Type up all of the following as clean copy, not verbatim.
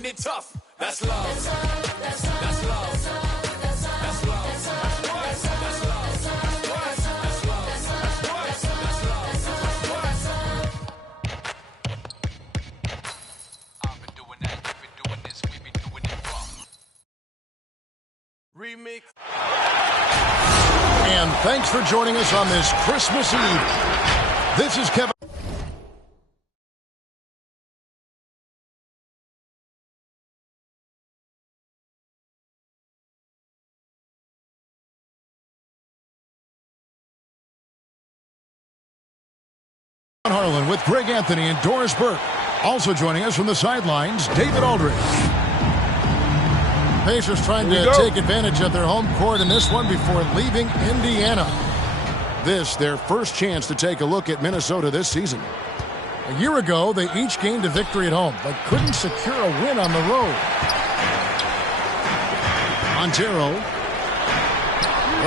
doing it tough. That's love. That's love. That's love. That's love. That's love. That's love. That's remix. And thanks for joining us on this Christmas Eve. This is Kevin. Harlan with Greg Anthony and Doris Burke. Also joining us from the sidelines, David Aldridge. Pacers trying to take advantage of their home court in this one before leaving Indiana. This, their first chance to take a look at Minnesota this season. A year ago, they each gained a victory at home, but couldn't secure a win on the road. Montero.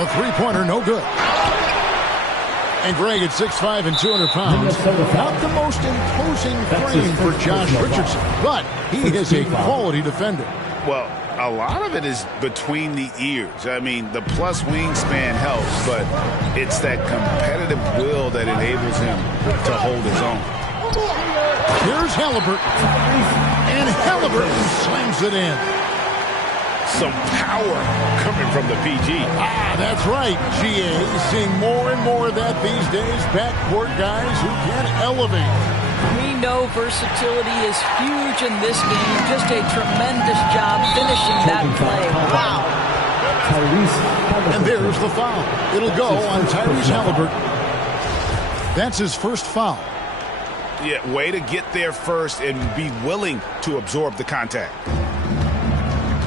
A three-pointer, no good. And Greg at 6'5" and 200 pounds. Not the most imposing frame for Josh Richardson, but he is a quality defender. Well, a lot of it is between the ears. I mean, the plus wingspan helps, but it's that competitive will that enables him to hold his own. Here's Halliburton. And Halliburton slams it in. Some power coming from the PG. That's right, GA. Seeing more and more of that these days. Backcourt guys who can elevate. We know versatility is huge in this game. Just a tremendous job finishing that play. Wow. And there's the foul. It'll go on Tyrese Halliburton. That's his first foul. Yeah, way to get there first and be willing to absorb the contact.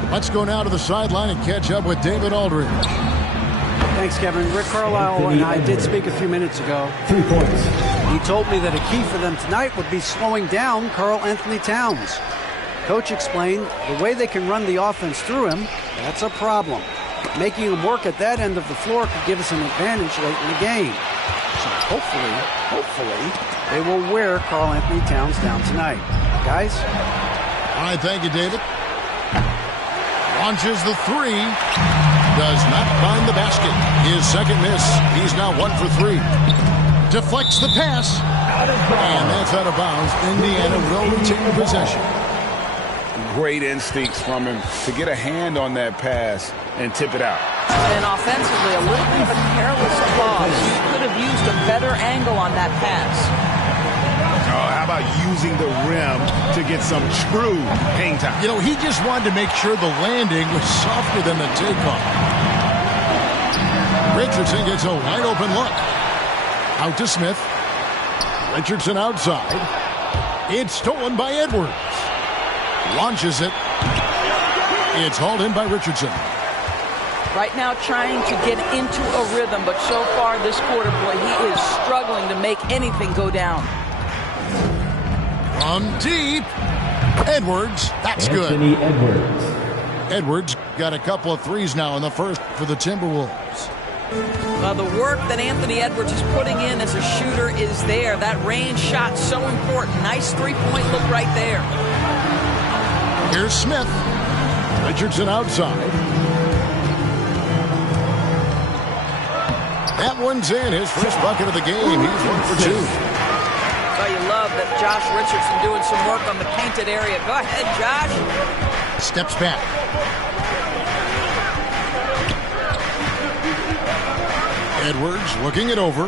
Let's go now to the sideline and catch up with David Aldridge. Thanks, Kevin. Rick Carlisle and I did speak a few minutes ago. 3 points. He told me that a key for them tonight would be slowing down Karl Anthony Towns. Coach explained the way they can run the offense through him, that's a problem. Making him work at that end of the floor could give us an advantage late in the game. So hopefully, they will wear Karl Anthony Towns down tonight. Guys? All right, thank you, David. Launches the three. Does not find the basket. His second miss. He's now 1 for 3. Deflects the pass. And that's out of bounds. Indiana will retain possession. Great instincts from him to get a hand on that pass and tip it out. And offensively, a little bit of a careless toss. He could have used a better angle on that pass. How about using the rim to get some true hang time? You know, he just wanted to make sure the landing was softer than the takeoff. Richardson gets a wide open look. Out to Smith. Richardson outside. It's stolen by Edwards. Launches it. It's hauled in by Richardson. Right now trying to get into a rhythm, but so far this quarter, boy, he is struggling to make anything go down. From deep. Edwards. That's Anthony good. Edwards got a couple of threes now in the first for the Timberwolves. The work that Anthony Edwards is putting in as a shooter is there. That range shot so important. Nice three-point look right there. Here's Smith. Richardson outside. That one's in. His first bucket of the game. He's 1 for 2. Well, you love that Josh Richardson doing some work on the painted area. Go ahead, Josh. Steps back. Edwards looking it over.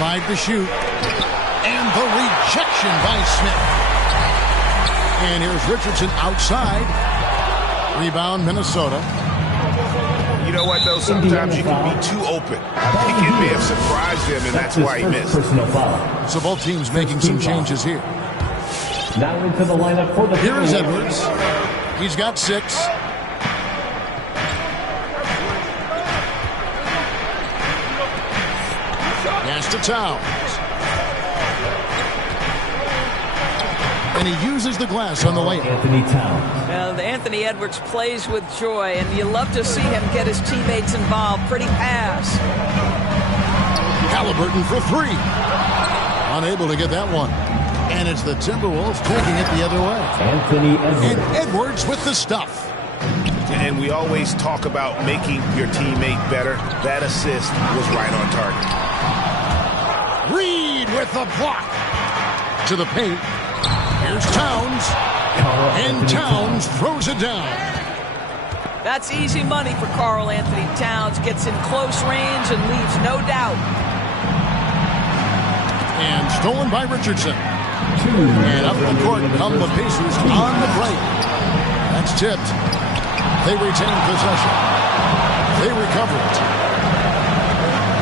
5 to shoot. And the rejection by Smith. And here's Richardson outside. Rebound, Minnesota. You know what, though? Sometimes you can be too open. I think it may have surprised him, and that's why he missed. So both teams making some changes here. Now into the lineup for the Here is Edwards. He's got 6. Pass to Towns. And he uses the glass on the layup. Anthony Towns. Well, Anthony Edwards plays with joy, and you love to see him get his teammates involved. Pretty pass. Halliburton for 3. Unable to get that one. And it's the Timberwolves taking it the other way. Anthony And Edwards. Edwards with the stuff. And we always talk about making your teammate better. That assist was right on target. Reed with the block. To the paint. Here's Towns. And Towns throws it down. That's easy money for Karl Anthony Towns. Gets in close range and leaves no doubt. And stolen by Richardson. And up the court come the Pacers on the break. That's tipped. They retain possession. They recover it.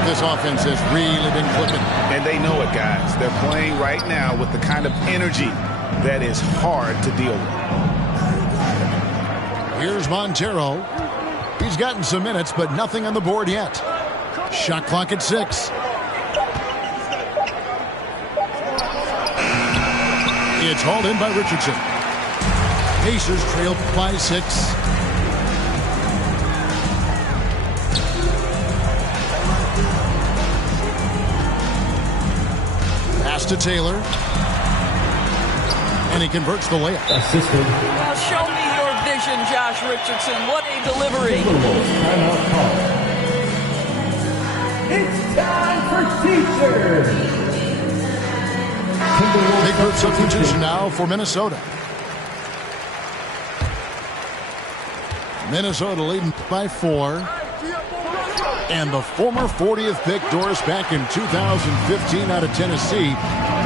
This offense has really been clicking. And they know it, guys. They're playing right now with the kind of energy that is hard to deal with. Here's Montero. He's gotten some minutes, but nothing on the board yet. Shot clock at 6. It's hauled in by Richardson. Pacers trail by 6. Pass to Taylor. And he converts the layup. Assisted. Well, show me your vision, Josh Richardson. What a delivery. Timberwolves timeout call. It's time for teachers. Timberwolves Big group substitution now for Minnesota. Minnesota leading by 4. And the former 40th pick, Doris, back in 2015 out of Tennessee.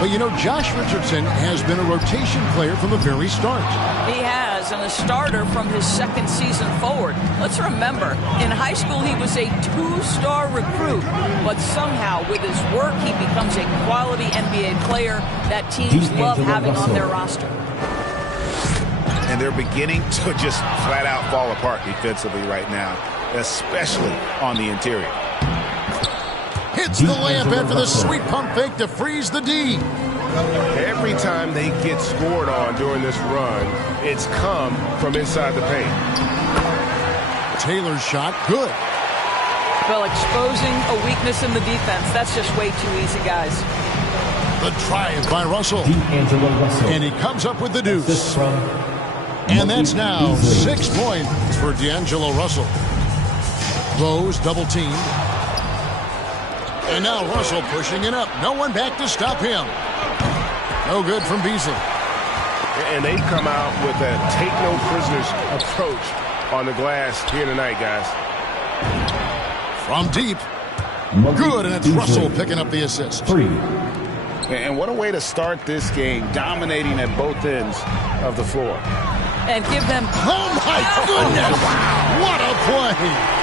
But, you know, Josh Richardson has been a rotation player from the very start. He has, and a starter from his second season forward. Let's remember, in high school he was a 2-star recruit, but somehow with his work he becomes a quality NBA player that teams love having on their roster. And they're beginning to just flat out fall apart defensively right now, especially on the interior. Hits the layup after the sweet pump fake to freeze the D. Every time they get scored on during this run, it's come from inside the paint. Taylor's shot, good. Well, exposing a weakness in the defense, that's just way too easy, guys. The drive by Russell. D'Angelo Russell. And he comes up with the Assist deuce. from And that's now Beasley. 6 points for D'Angelo Russell. Rose double teamed. And now Russell pushing it up. No one back to stop him. No good from Beasley. And they've come out with a take-no-prisoners approach on the glass here tonight, guys. From deep. Good, and it's Beasley. Russell picking up the assist. 3. And what a way to start this game, dominating at both ends of the floor. And give them... Oh, my goodness! What a play!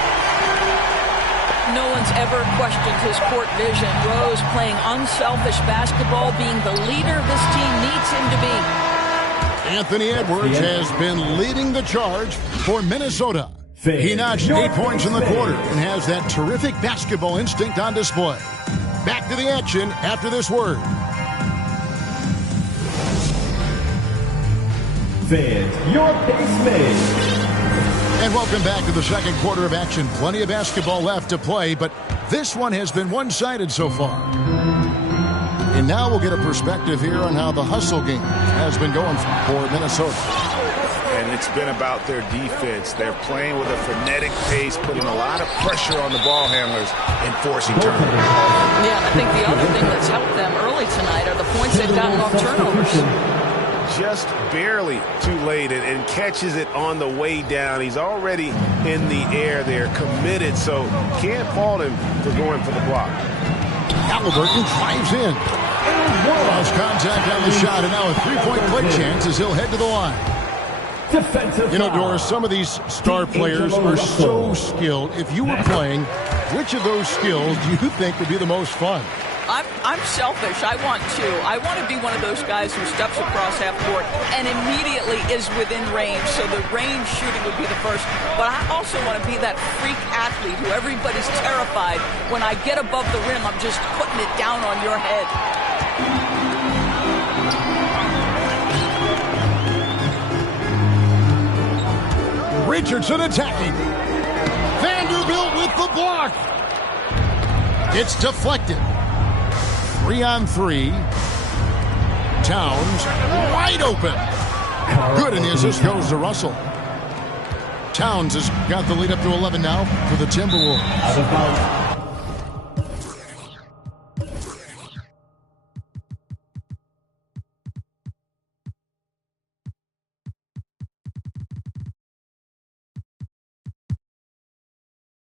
No one's ever questioned his court vision. Rose playing unselfish basketball, being the leader this team needs him to be. Anthony Edwards has been leading the charge for Minnesota. He notched 8 points in the quarter and has that terrific basketball instinct on display. Back to the action after this word. Fans, your pace made. And welcome back to the second quarter of action. Plenty of basketball left to play, but this one has been one-sided so far. And now we'll get a perspective here on how the hustle game has been going for Minnesota. And it's been about their defense. They're playing with a frenetic pace, putting a lot of pressure on the ball handlers and forcing turnovers. Yeah, I think the other thing that's helped them early tonight are the points they've gotten off turnovers. Just barely too late and catches it on the way down. He's already in the air there, committed, so can't fault him for going for the block. Halliburton drives in. Lost contact on the shot, and now a three-point play chance as he'll head to the line. Defensive You know, foul. Doris, some of these star players are so skilled. If you were playing, which of those skills do you think would be the most fun? I'm selfish. I want to be one of those guys who steps across half court and immediately is within range. So the range shooting would be the first. But I also want to be that freak athlete who everybody's terrified. When I get above the rim, I'm just putting it down on your head. Richardson attacking. Vanderbilt with the block. It's deflected. 3-on-3. Towns wide open. Good, and the assist goes to Russell. Towns has got the lead up to 11 now for the Timberwolves. Out of bounds.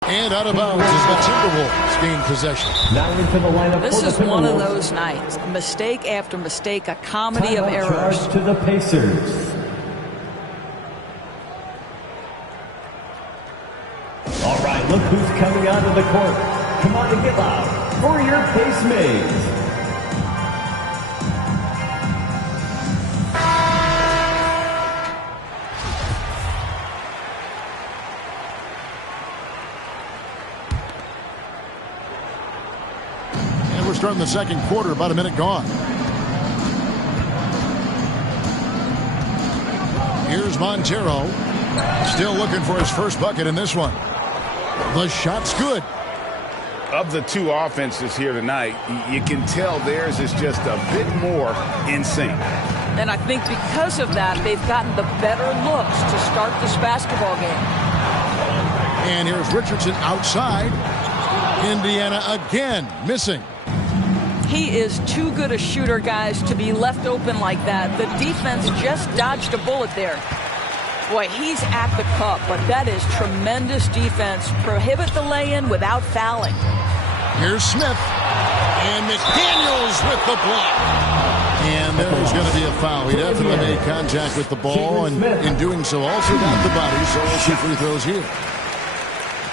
And out of bounds as the Timberwolves gain possession. Now into the lineup. This is one of those nights. Mistake after mistake, a comedy of errors. Charge to the Pacers. All right, look who's coming onto the court. Come on and get loud for your Pace Mates. Starting the second quarter, about a minute gone. Here's Montero. Still looking for his first bucket in this one. The shot's good. Of the two offenses here tonight, you can tell theirs is just a bit more in sync. And I think because of that, they've gotten the better looks to start this basketball game. And here's Richardson outside. Indiana again missing. He is too good a shooter, guys, to be left open like that. The defense just dodged a bullet there. Boy, he's at the cup, but that is tremendous defense. Prohibit the lay-in without fouling. Here's Smith. And McDaniels with the block. And there's going to be a foul. He definitely made contact with the ball, and in doing so also got the body. So also free throws here.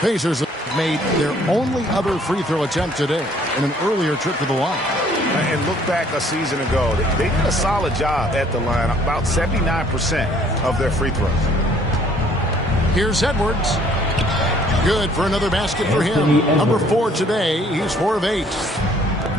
Pacers made their only other free throw attempt today in an earlier trip to the line. And look back a season ago, they did a solid job at the line, about 79% of their free throws. Here's Edwards. Good for another basket for him. Number 4 today. He's 4 of 8.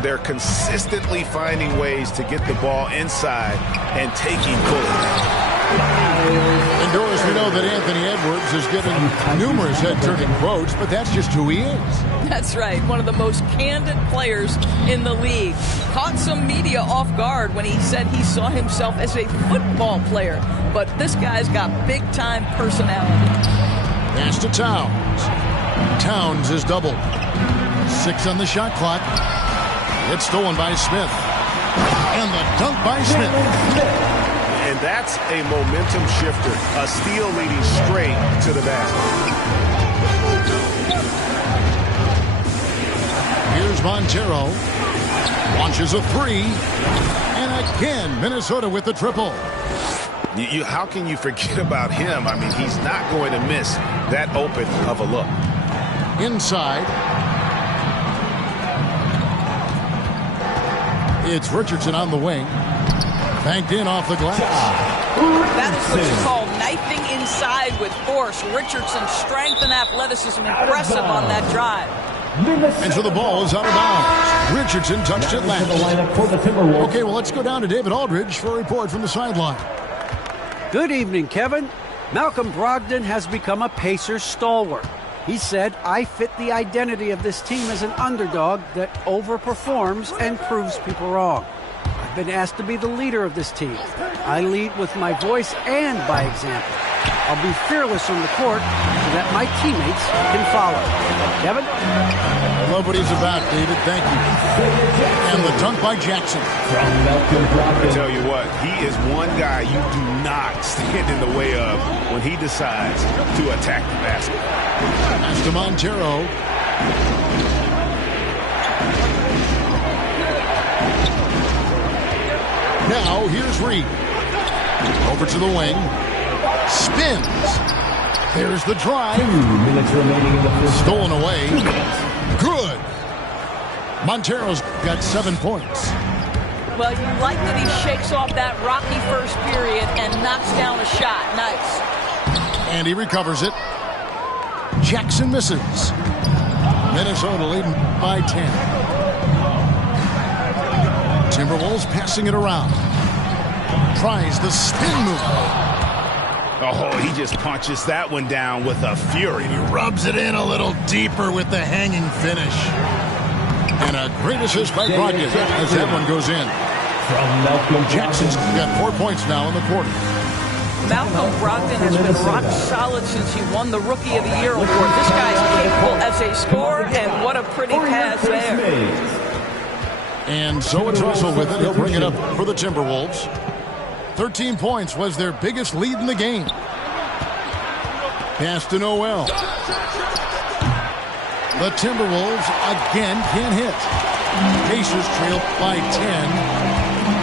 They're consistently finding ways to get the ball inside and taking bullets. And Doris, we know that Anthony Edwards is getting numerous head-turning quotes, but that's just who he is. That's right. One of the most candid players in the league. Caught some media off guard when he said he saw himself as a football player. But this guy's got big-time personality. Pass to Towns. Towns is doubled. 6 on the shot clock. It's stolen by Smith. And the dunk by Smith. And that's a momentum shifter. A steal leading straight to the basket. Here's Montero. Launches a 3. And again, Minnesota with the triple. How can you forget about him? I mean, he's not going to miss that open of a look. Inside. It's Richardson on the wing. Banked in off the glass. That is what you call knifing inside with force. Richardson's strength and athleticism impressive on that drive. And so the ball is out of bounds. Richardson touched it last. Okay, well, let's go down to David Aldridge for a report from the sideline. Good evening, Kevin. Malcolm Brogdon has become a Pacers stalwart. He said, I fit the identity of this team as an underdog that overperforms and proves people wrong. I've been asked to be the leader of this team. I lead with my voice and by example. I'll be fearless on the court so that my teammates can follow. Kevin? I love what he's about, David. Thank you. And the dunk by Jackson. I tell you what, he is one guy you do not stand in the way of when he decides to attack the basket. Pass to Montero. Now, here's Reed. Over to the wing. Spins. There's the drive. 2 minutes remaining in the first. Stolen away. Good. Montero's got 7 points. Well, you like that he shakes off that rocky first period and knocks down a shot. Nice. And he recovers it. Jackson misses. Minnesota leading by 10. Timberwolves passing it around. Tries the spin move. Oh, he just punches that one down with a fury. He rubs it in a little deeper with the hanging finish. And a great assist by Brogdon as that one goes in. From Malcolm Jackson's got 4 points now in the quarter. Malcolm Brogdon has been rock solid since he won the Rookie of the Year award. This guy's capable as a scorer, and what a pretty pass there. And so it's Russell with it. He'll bring it up for the Timberwolves. 13 points was their biggest lead in the game. Pass to Noel. The Timberwolves again can't hit. Pacers trail by 10.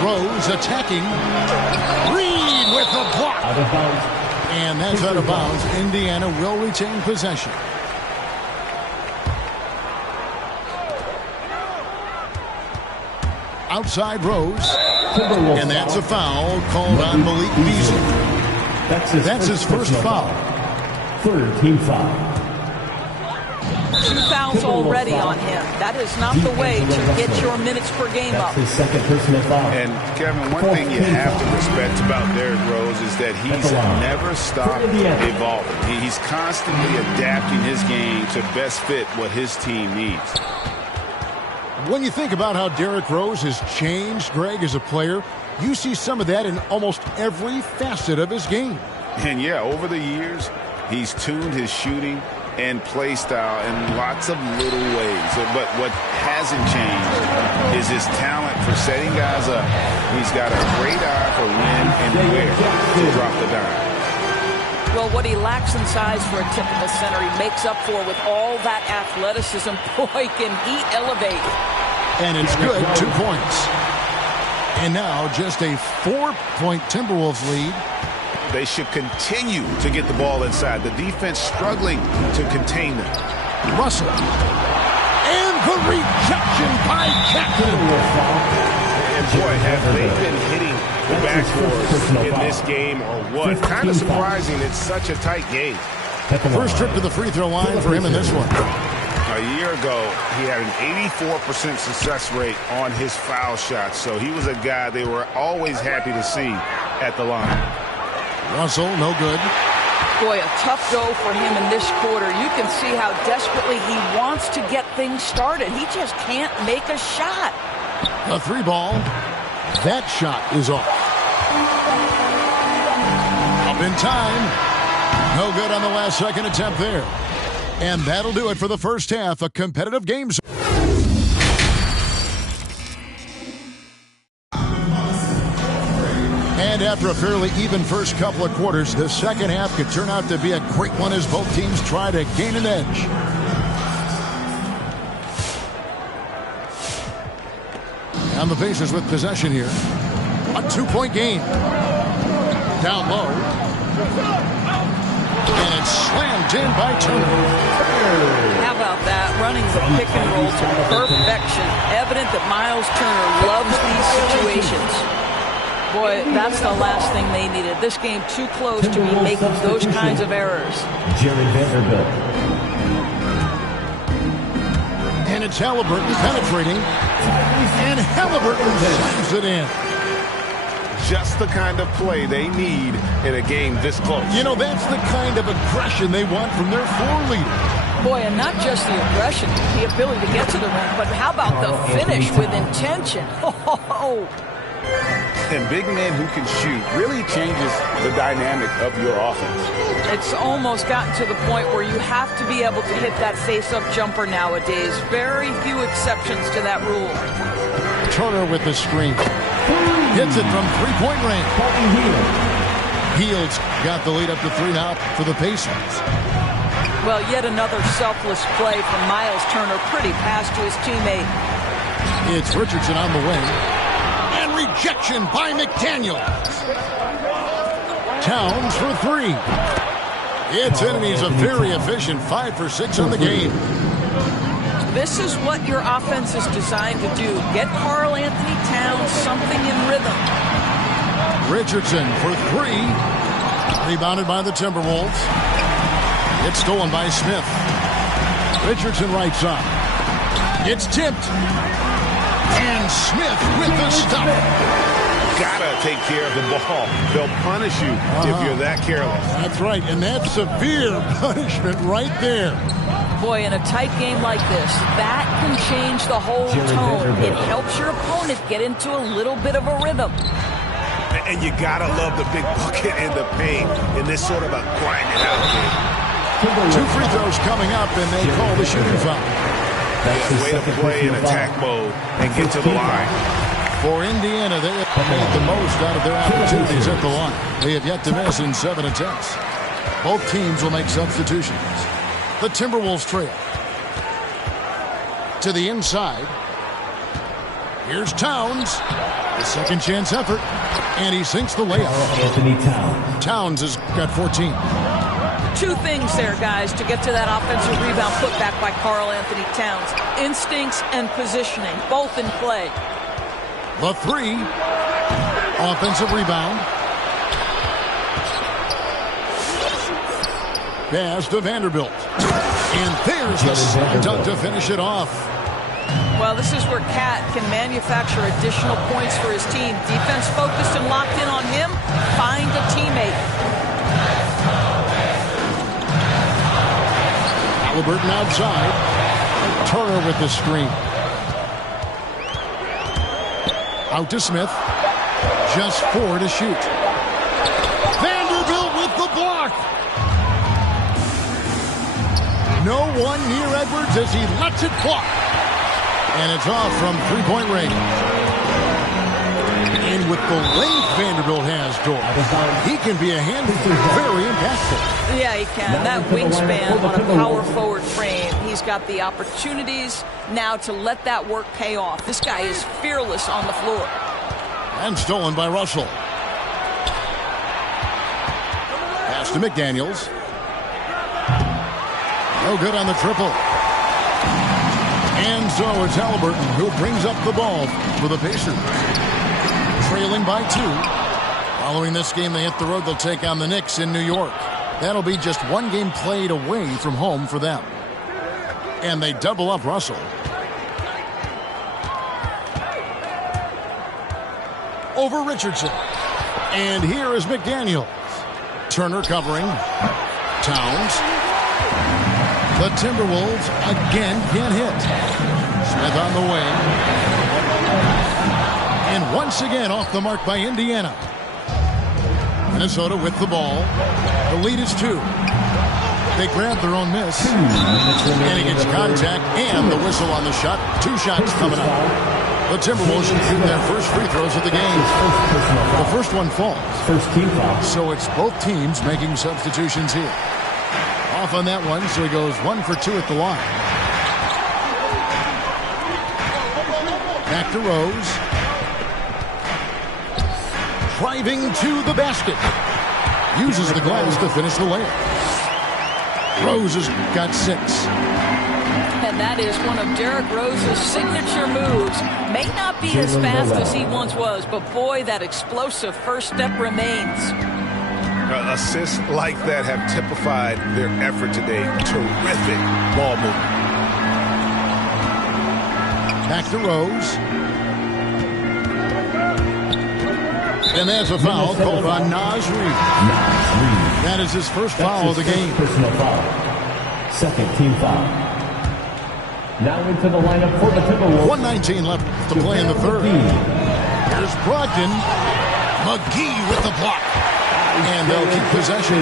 Rose attacking. Reed with the block. Out of bounds. And that's out of bounds. Indiana will retain possession. Outside Rose. And that's a foul called on Malik Beasley. That's his first foul. Third team foul. 2 fouls already on him. That is not the way to get your minutes per game up. That's his second personal foul. And, Kevin, one thing you have to respect about Derrick Rose is that he's never stopped evolving. He's constantly adapting his game to best fit what his team needs. When you think about how Derrick Rose has changed, Greg, as a player, you see some of that in almost every facet of his game. And, yeah, over the years, he's tuned his shooting and play style in lots of little ways. But what hasn't changed is his talent for setting guys up. He's got a great eye for when and where to drop the dime. Well, what he lacks in size for a typical center, he makes up for with all that athleticism. Boy, can he elevate. And it's good, 2 points. And now just a 4-point Timberwolves lead. They should continue to get the ball inside. The defense struggling to contain them. Russell. And the rejection by Jackson. And boy, have they been hitting the backboards in this game or what? Kind of surprising. It's such a tight game. First trip to the free throw line for him in this one. A year ago, he had an 84% success rate on his foul shots. So he was a guy they were always happy to see at the line. Russell, no good. Boy, a tough go for him in this quarter. You can see how desperately he wants to get things started. He just can't make a shot. A 3 ball. That shot is off. Up in time. No good on the last second attempt there. And that'll do it for the first half. A competitive game. And after a fairly even first couple of quarters, the second half could turn out to be a great one as both teams try to gain an edge. And the Pacers with possession here. A 2-point game. Down low. And it's slammed in by Turner. How about that? Running the pick and roll to perfection. Evident that Miles Turner loves these situations. Boy, that's the last thing they needed. This game too close to be making those kinds of errors. Jared Vanderbilt. And it's Halliburton penetrating. And Halliburton slams it in. Just the kind of play they need in a game this close. You know, that's the kind of aggression they want from their floor leader. Boy, and not just the aggression, the ability to get to the rim, but how about the finish with intention? Oh. And big men who can shoot really changes the dynamic of your offense. It's almost gotten to the point where you have to be able to hit that face-up jumper nowadays. Very few exceptions to that rule. Turner with the screen. Hits it from 3-point range. Hields got the lead up to 3 now for the Pacers. Well, yet another selfless play from Miles Turner. Pretty pass to his teammate. It's Richardson on the wing. And rejection by McDaniel. Towns for 3. It's in, and he's a very efficient 5 for 6 on the game. This is what your offense is designed to do. Get Karl Anthony Towns something in rhythm. Richardson for 3. Rebounded by the Timberwolves. It's stolen by Smith. Richardson right side. It's tipped. And Smith with the stop. Gotta take care of the ball. They'll punish you if you're that careless. That's right, and that's severe punishment right there. Boy, in a tight game like this, that can change the whole tone. It helps your opponent get into a little bit of a rhythm. And you gotta love the big bucket in the paint in this sort of a grind-it-out game. 2 free throws coming up, and they call the shooting foul. Yeah, way to play in attack mode and get to the line. For Indiana, they have made the most out of their opportunities at the line. They have yet to miss in 7 attempts. Both teams will make substitutions. The Timberwolves trail. To the inside. Here's Towns. The second chance effort. And he sinks the layup. Anthony Towns. Towns has got 14. 2 things there, guys, to get to that offensive rebound put back by Karl Anthony Towns. Instincts and positioning, both in play. The 3. Offensive rebound. Pass to Vanderbilt. And there's the slam dunk to finish it off. Well, this is where Cat can manufacture additional points for his team. Defense focused and locked in on him. Find a teammate. Halliburton outside. Turner with the screen. Out to Smith. Just 4 to shoot. Vanderbilt with the block. No one near Edwards as he lets it fly. And it's off from 3-point range. And with the length Vanderbilt has, George, he can be a handful, very impactful. Yeah, he can. That wingspan on a power forward frame, he's got the opportunities now to let that work pay off. This guy is fearless on the floor. And stolen by Russell. Pass to McDaniels. No good on the triple. And so it's Halliburton who brings up the ball for the Pacers. Trailing by 2. Following this game, they hit the road. They'll take on the Knicks in New York. That'll be just 1 game played away from home for them. And they double up Russell. Over Richardson. And here is McDaniels. Turner covering. Towns. The Timberwolves again can't hit. Smith on the wing. And once again off the mark by Indiana. Minnesota with the ball. The lead is 2. They grab their own miss. And he gets contact and the whistle on the shot. 2 shots coming up. The Timberwolves shoot their first free throws of the game. The first one falls. First team foul. So it's both teams making substitutions here. Off on that one, so he goes 1 for 2 at the line. Back to Rose. Driving to the basket. Uses the glass to finish the layup. Rose has got 6. And that is one of Derrick Rose's signature moves. May not be as fast as he once was, but boy, that explosive first step remains. Assists like that have typified their effort today. Terrific ball movement. Back to Rose. And there's a foul called on Naz Reid. That is his first foul of the game. Personal foul. Second team foul. Now into the lineup for the Timberwolves. 1:19 left to play in the third. Here's Brogdon. McGee with the block. And they'll keep possession.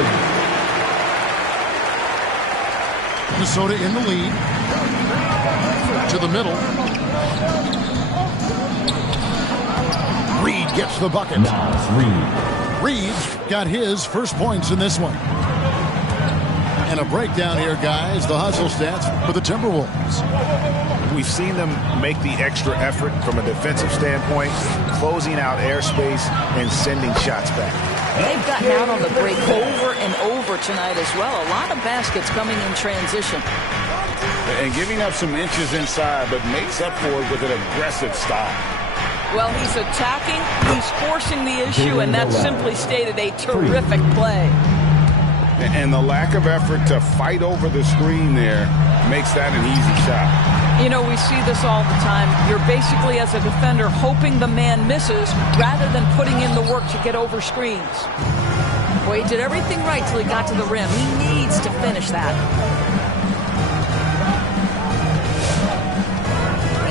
Minnesota in the lead. To the middle. Reed gets the bucket. Reed's got his first points in this one. And a breakdown here, guys. The hustle stats for the Timberwolves. We've seen them make the extra effort from a defensive standpoint, closing out airspace and sending shots back. They've gotten out on the break over and over tonight as well. A lot of baskets coming in transition. And giving up some inches inside, but makes up for it with an aggressive style. Well, he's attacking, he's forcing the issue, and that's simply stated a terrific play. And the lack of effort to fight over the screen there makes that an easy shot. You know, we see this all the time. You're basically, as a defender, hoping the man misses rather than putting in the work to get over screens. Boy, he did everything right till he got to the rim. He needs to finish that.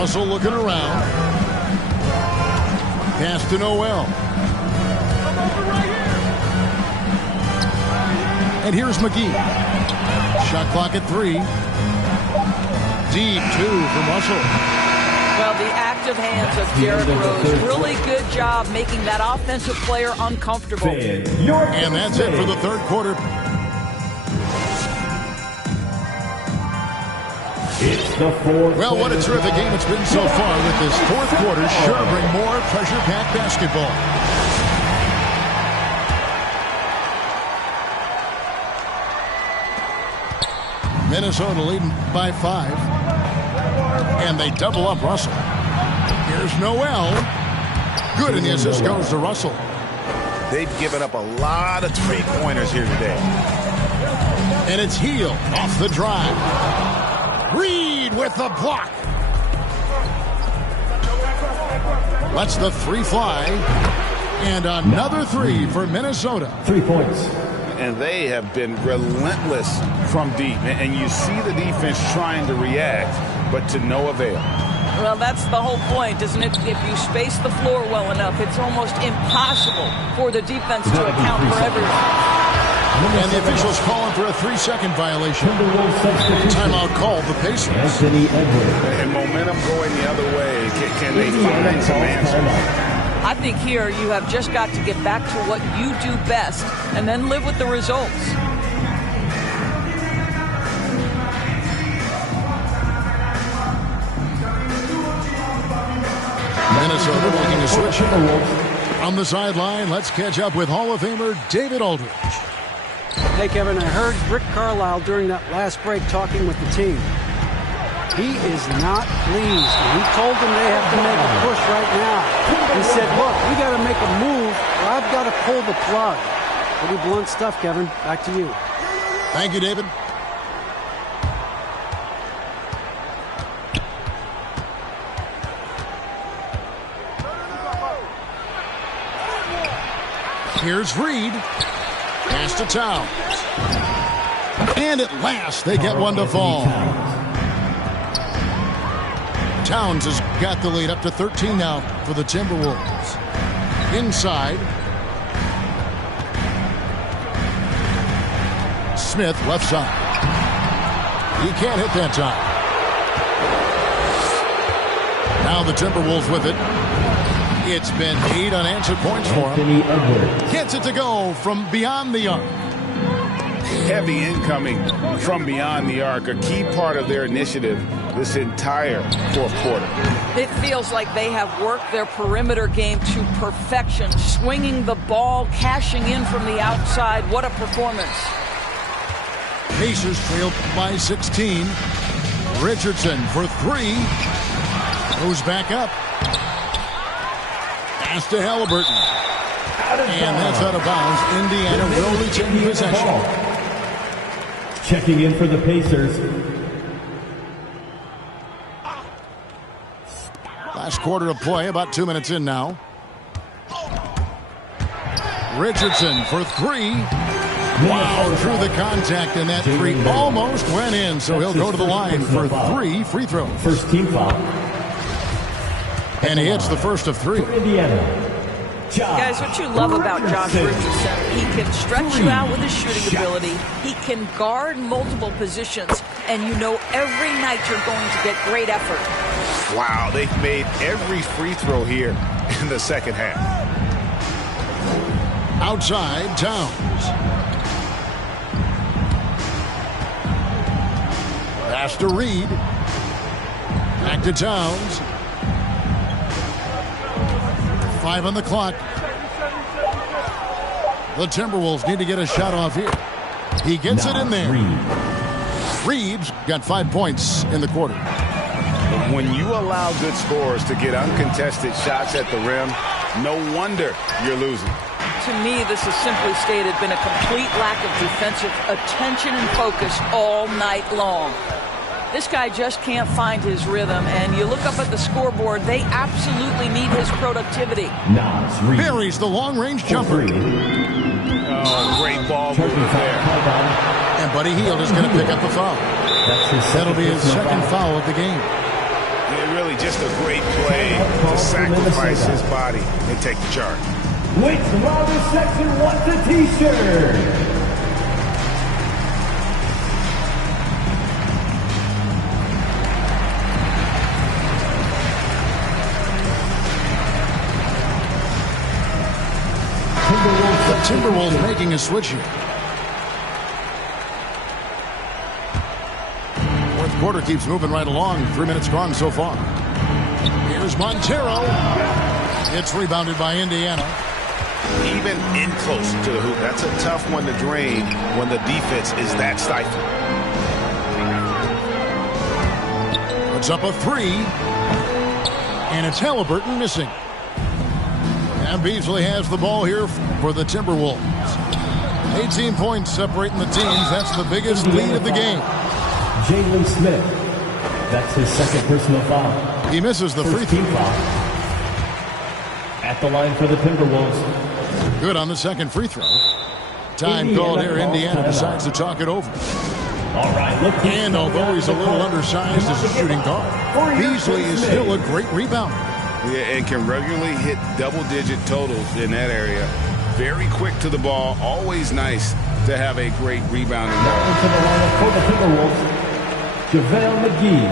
Russell looking around. Pass to Noel. And here's McGee. Shot clock at 3. Deep 2 from Russell. Well, the active hands of Derrick Rose. Really good job making that offensive player uncomfortable. And that's it for the third quarter. Well, what a terrific game it's been so far, with this fourth quarter sure to bring more pressure-packed basketball. Minnesota leading by 5. And they double up Russell. Here's Noel. Good, and the assist goes to Russell. They've given up a lot of three-pointers here today. And it's Hield off the drive. Reed with the block. Lets the 3 fly. And another 3 for Minnesota. 3 points. And they have been relentless from deep. And you see the defense trying to react, but to no avail. Well, that's the whole point, isn't it? If you space the floor well enough, it's almost impossible for the defense to account for everything. And the officials calling for a 3-second violation. Timeout called the Pacers. And momentum going the other way. Can they find some answers? I think here you have just got to get back to what you do best and then live with the results. Minnesota making a switch. On the sideline, let's catch up with Hall of Famer David Aldridge. Hey, Kevin, I heard Rick Carlisle during that last break talking with the team. He is not pleased. He told them they have to make a push right now. He said, look, we got to make a move, or I've got to pull the plug. Pretty blunt stuff, Kevin. Back to you. Thank you, David. Here's Reed. Pass to Towns. And at last, they get one to fall. Towns has got the lead up to 13 now for the Timberwolves. Inside. Smith, left side. He can't hit that time. Now the Timberwolves with it. It's been 8 unanswered points for him. Gets it to go from beyond the arc. Heavy incoming from beyond the arc, a key part of their initiative this entire fourth quarter. It feels like they have worked their perimeter game to perfection, swinging the ball, cashing in from the outside. What a performance. Pacers trailed by 16. Richardson for 3. Goes back up. Pass to Halliburton. And that's out of bounds. Indiana will retain possession. Checking in for the Pacers. Last quarter of play, about 2 minutes in now. Richardson for 3. Wow, through the contact, and that 3 almost went in, so he'll go to the line for 3 free throws. First team foul. And he hits the first of 3. Indiana. Guys, what you love about Josh Richardson, he can stretch you out with his shooting ability. He can guard multiple positions, and you know every night you're going to get great effort. Wow, they've made every free throw here in the second half. Outside, Towns. Pass to Reed. Back to Towns. 5 on the clock. The Timberwolves need to get a shot off here. He gets it in there. Reeves got 5 points in the quarter. When you allow good scorers to get uncontested shots at the rim, no wonder you're losing. To me, this has simply stated been a complete lack of defensive attention and focus all night long. This guy just can't find his rhythm, and you look up at the scoreboard, they absolutely need his productivity. Buries the long-range jumper. Oh, great ball movement there. And Buddy Hield is going to pick up the foul. That'll be his second foul of the game. Really just a great play to sacrifice his body and take the charge. Which Louder section wants a t-shirt? The Timberwolves making a switch here. Fourth quarter keeps moving right along. 3 minutes gone so far. Here's Montero. It's rebounded by Indiana. Even in close to the hoop. That's a tough one to drain when the defense is that stifling. Puts up a three. And it's Halliburton missing. And Beasley has the ball here for the Timberwolves. 18 points separating the teams. That's the biggest lead of the game. Jalen Smith. That's his second personal foul. He misses the free throw. At the line for the Timberwolves. Good on the second free throw. Time called here. Indiana decides to talk it over. All right, look. And although he's a little undersized as a shooting guard, Beasley is still a great rebounder. Yeah, and can regularly hit double-digit totals in that area. Very quick to the ball. Always nice to have a great rebounding ball. Into the lineup for the Timberwolves, JaVale McGee.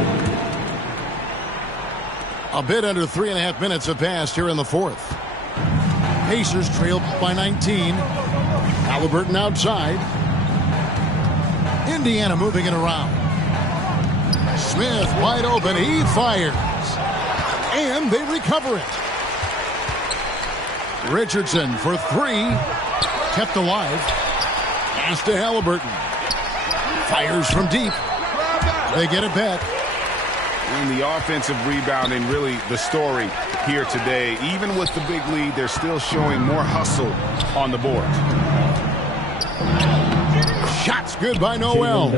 A bit under 3.5 minutes have passed here in the fourth. Pacers trail by 19. Halliburton outside. Indiana moving it around. Smith wide open. He fires. And they recover it. Richardson for three. Kept alive. Pass to Halliburton. Fires from deep. They get it back. And the offensive rebounding, really the story here today. Even with the big lead, they're still showing more hustle on the board. Shots good by Noel.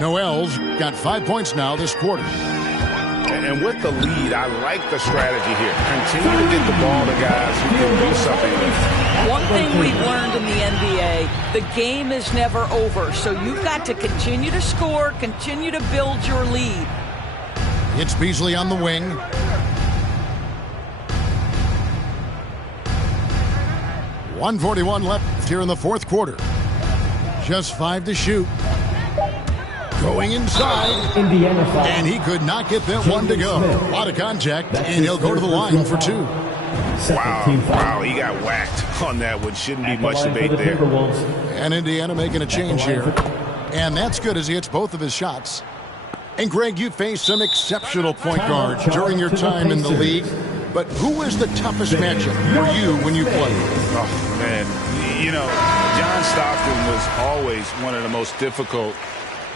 Noel's got 5 points now this quarter. And with the lead, I like the strategy here. Continue to get the ball to guys who can do something with it. One thing we've learned in the NBA, the game is never over. So you've got to continue to score, continue to build your lead. It's Beasley on the wing. .141 left here in the fourth quarter. Just 5 to shoot. Going inside. Indiana foul. And he could not get that one to go. A lot of contact, and he'll go to the line for 2. Wow, he got whacked on that one. Shouldn't be much debate there. And Indiana making a change here. And that's good as he hits both of his shots. And Greg, you faced some exceptional point guards during your time in the league. But who was the toughest matchup for you when you played? Oh, man. You know, John Stockton was always one of the most difficult.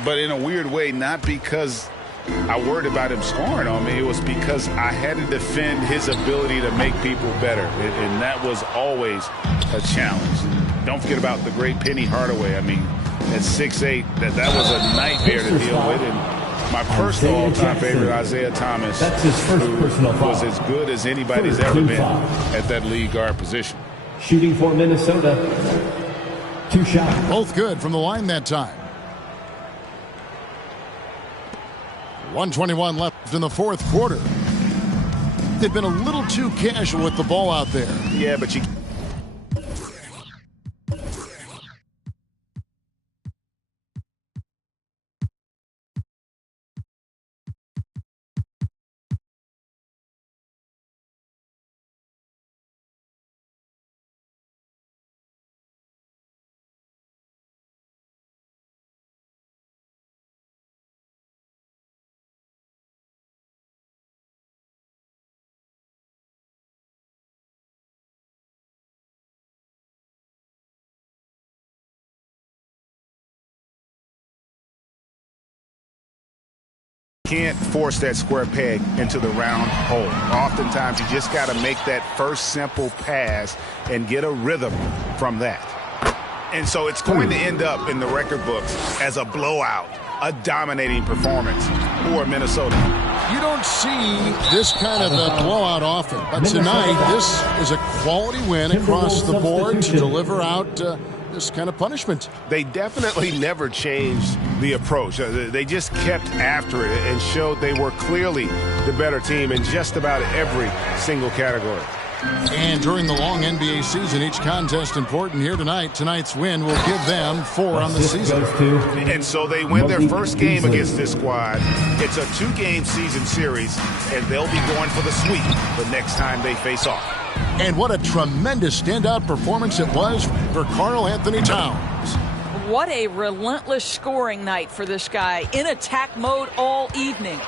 But in a weird way, not because I worried about him scoring on me. It was because I had to defend his ability to make people better. And that was always a challenge. Don't forget about the great Penny Hardaway. I mean, at 6'8", that was a nightmare to deal with. And my personal all-time favorite, Isaiah Thomas, that's his first personal foul. Was as good as anybody's ever been at that lead guard position. Shooting for Minnesota. 2 shots. Both good from the line that time. 1:21 left in the fourth quarter. They've been a little too casual with the ball out there. Yeah, but you... can't force that square peg into the round hole. Oftentimes, you just got to make that first simple pass and get a rhythm from that. And so it's going to end up in the record books as a blowout, a dominating performance for Minnesota. You don't see this kind of a blowout often, but tonight this is a quality win across the board to deliver out this kind of punishment. They definitely never changed the approach. They just kept after it and showed they were clearly the better team in just about every single category. And during the long NBA season, each contest important here tonight. Tonight's win will give them 4 on the season. And so they win their first game against this squad. It's a 2-game season series, and they'll be going for the sweep the next time they face off. And what a tremendous standout performance it was for Karl Anthony Towns. What a relentless scoring night for this guy, in attack mode all evening.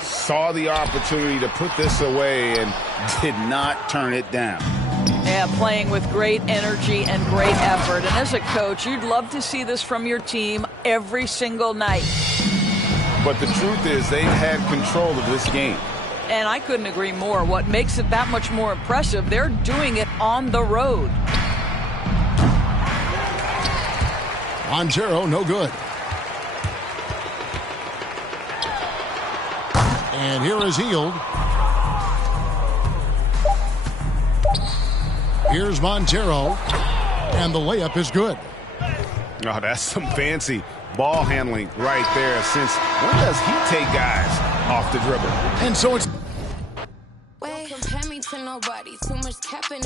Saw the opportunity to put this away and did not turn it down. Yeah, playing with great energy and great effort. And as a coach, you'd love to see this from your team every single night. But the truth is they've had control of this game. And I couldn't agree more. What makes it that much more impressive, they're doing it on the road. Montero, no good. And here is Hield. Here's Montero. And the layup is good. Oh, that's some fancy ball handling right there. Since when does he take guys off the dribble? And so it's... Don't compare me to nobody. Too much capping.